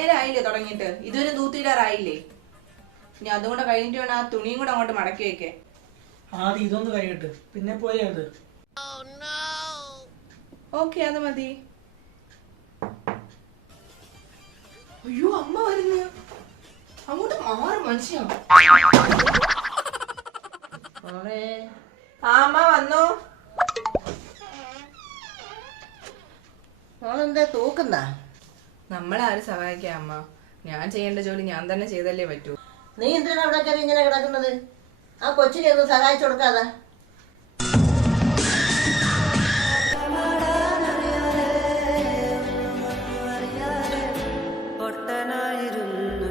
നേരം ആയില്ലേ തുടങ്ങിയിട്ട്, ഇതുവരെ തൂത്തിയിടാറായില്ലേ? ഇനി അതും കൂടെ കഴിഞ്ഞിട്ട് വേണം ആ തുണിയും കൂടെ അങ്ങോട്ട് മടക്കി വെക്കേ. ആദ്യം ഇതൊന്ന് കഴിയട്ടെ, പിന്നെ പോലെ അത്. ഓക്കെ, അത് മതി. അയ്യോ, അമ്മ വരുന്നു. അങ്ങോട്ട് മാറും മനുഷ്യ. ആ അമ്മ വന്നോ? മോളെന്താ തൂക്കുന്ന? നമ്മളാരും സഹായിക്കാം അമ്മ. ഞാൻ ചെയ്യേണ്ട ജോലി ഞാൻ തന്നെ ചെയ്തല്ലേ പറ്റൂ. നീ എന്തിനാ അവിടെ കയറി ഇങ്ങനെ കിടക്കുന്നത്? ആ കൊച്ചിനെ ഒന്ന് സഹായിച്ചു കൊടുക്കാതെ.